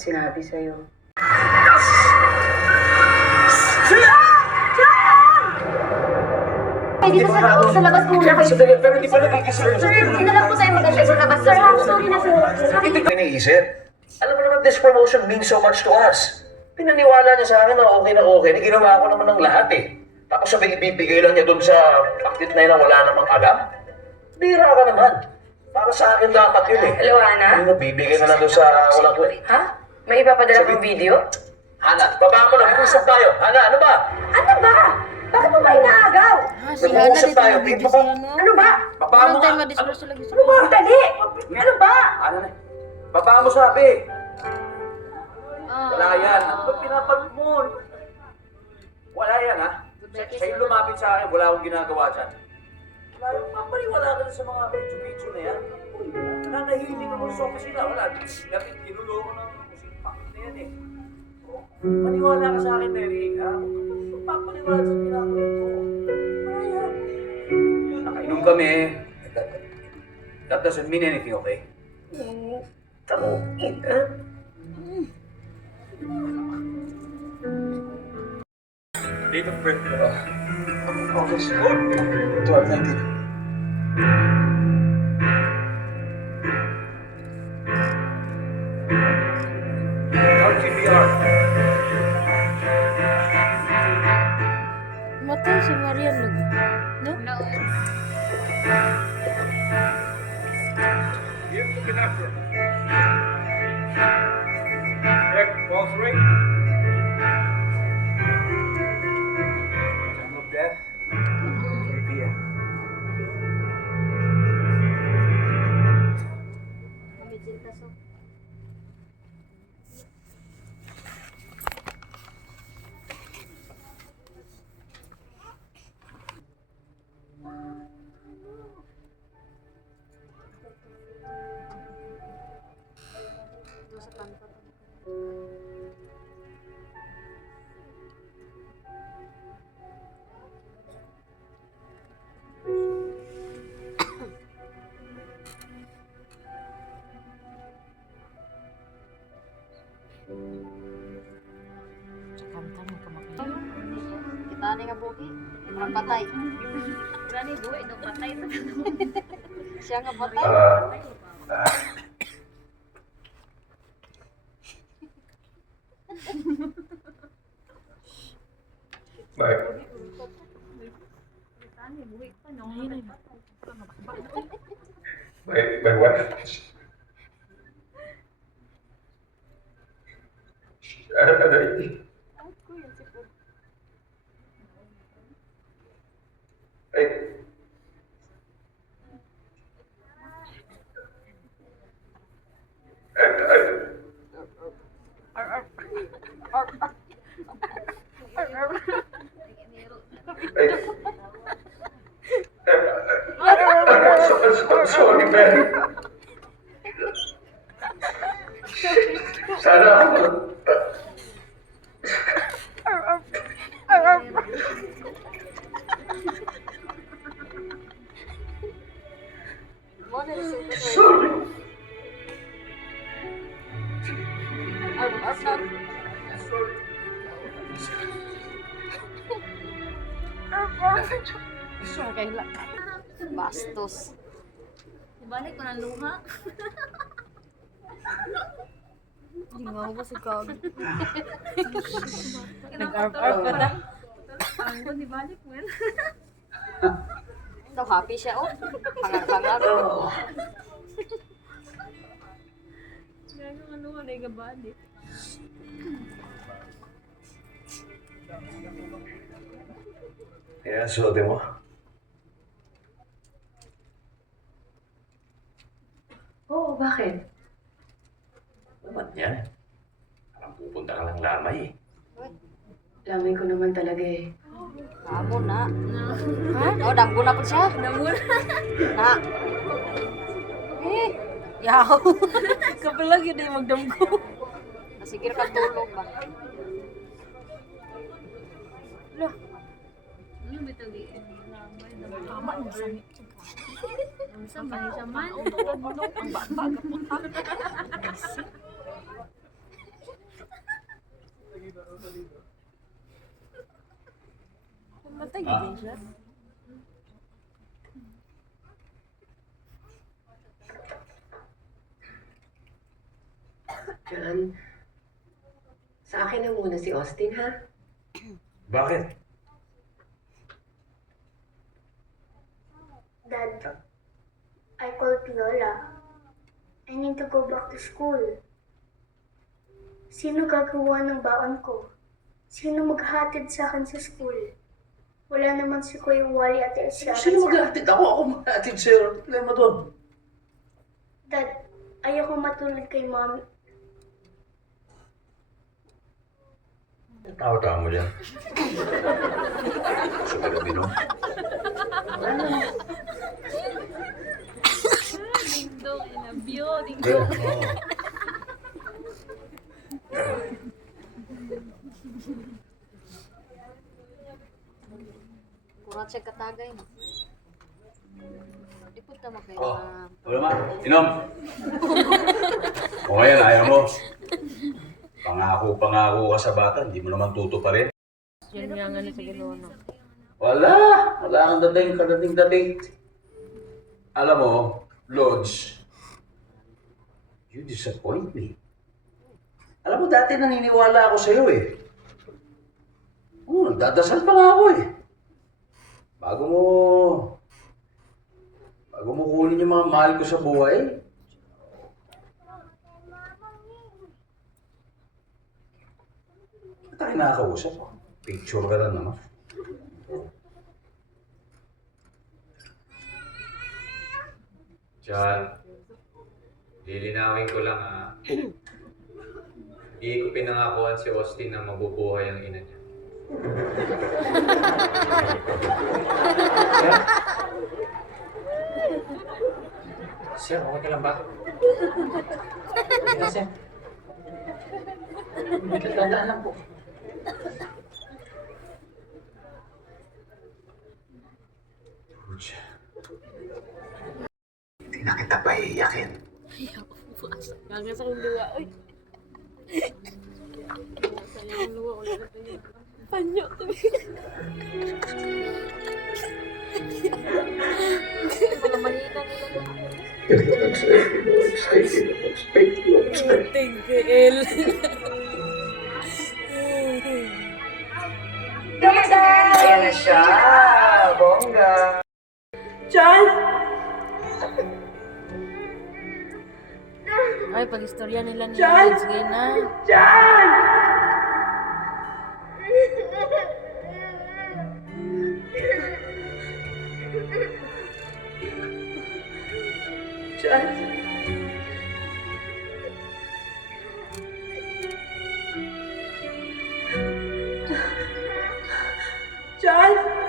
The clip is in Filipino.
sinabi sa'yo. Dito sa labas po na kayo. Pero hindi pa nagkikisir. Hindi na lang po tayo mag-antay sa labas. Sir, sorry na sir. Hindi ko iniisip. Alam mo naman, this promotion means so much to us. Pinaniwala niya sa akin na okay. Ginawa ko naman ng lahat eh. Tapos sabi ibibigay lang niya doon sa aktit na yun na wala namang alam. Bira ka naman. Para sa akin dapat yun eh. Hello, Hana? Ano, bibigay na lang doon sa walang ko eh. Ha? May ipapadala kong video? Hana, baba mo na. Mag-usap tayo. Hana, ano ba? Ano ba? Bakit mo ba inaagaw? Si Hana Mag-uusap dito tayo. nag-video Baba. sila, no? Ano ba? Baba mo Parang nga. tayo madisperse lagi sa Ano ba? Dali! Ano ba? Ano na? Baba mo sabi. Ah. Wala yan. Ano ba pinapag mo? Wala yan ha? Sa'yo lumapit sa akin, wala akong ginagawa dyan. Wala yung papaliwala ka na sa mga video na yan. Nananahiling ako sa opisina, wala. Dapat kinuloko ng musipak na yan eh. Maniwala ka sa akin, Eric, ha? Huwag papaliwala sa ginagawa ko. Wala yan. Nakainom kami eh. That doesn't mean anything, okay? Tangin, ha? Date of birth ko. August 4, 12, 19. RGBR. Matay si Marian lagi. No? You're looking after. Correct, pulse rate. Time of death. 3 p.m. Kanta mo kamakaya. Kita ni nga buhi. Ang patay. Gani buhay daw patay sa Siya nga patay. Bye. Gani buhay pa no. My wife. Sorry, man. Sana ako. Sorry. Kaila. Bastos. Ibalik ko ng luha. Hindi nga ako si Kag. Nag-arp-arp ka na. Ang ko ibalik mo yan. So happy siya oh. Hangar-hangar. Gago ng luha na igabalik. Kaya suotin mo. Oo, bakit? Naman yan. Alam pupunta ka lang lamay eh. Lamay ko naman talaga eh. Kamo na. Ha? Oh, damgo na po siya. Namura. Na. Eh, yaw. Kapalag yun yung magdamgo. Masigir ka tulog ba? Loh. Ano bitaw di? Lamay daw. Tama mo sa ni. Ang samay sa man. Ang baga po. Matay din siya. John, sa akin na muna si Austin, ha? Bakit? Dad, I called Lola. I need to go back to school. Sino gagawa ng baon ko? Sino maghatid sa akin sa school? Wala naman si Kuya Wally at Elsie. Sino mag-aatid? Ako mag-aatid sa'yo. Ano problema doon? Dad, ayoko matulad kay Mommy. Tawa-tawa mo dyan. Gusto ka na binom? Dingdong, inabyo, dingdong. Well, oo. Kurat siya katagay. Ipod ka makayo Oh, na. wala ma. Inom. O ngayon, ayaw mo. Pangako ka sa bata, hindi mo naman tutuparin. Yun nga nga sa ginawa na. Wala kang dating. Alam mo, Lodge, you disappoint me. Alam mo, dati naniniwala ako sa'yo eh. Nagdadasal pa nga ako eh. Bago mo kunin yung mga mahal ko sa buhay, tayo nakakausap. Picture ka lang naman. John, lilinawin ko lang Hindi ko pinangakuan si Austin na mabubuhay ang ina niya. Sir, okay ka lang ba? Okay na, sir. May katandaan lang po. Pucha. Hindi na kita paiiyakin. Gaga sa kong luwa, oy. Sa yung luwa, ulit na tayo. Panyo, tabi. Mga mahina nila. Tingkil. Ayan na siya, bongga. Ay, pag-istorya nila ni Lance ngayon na. John!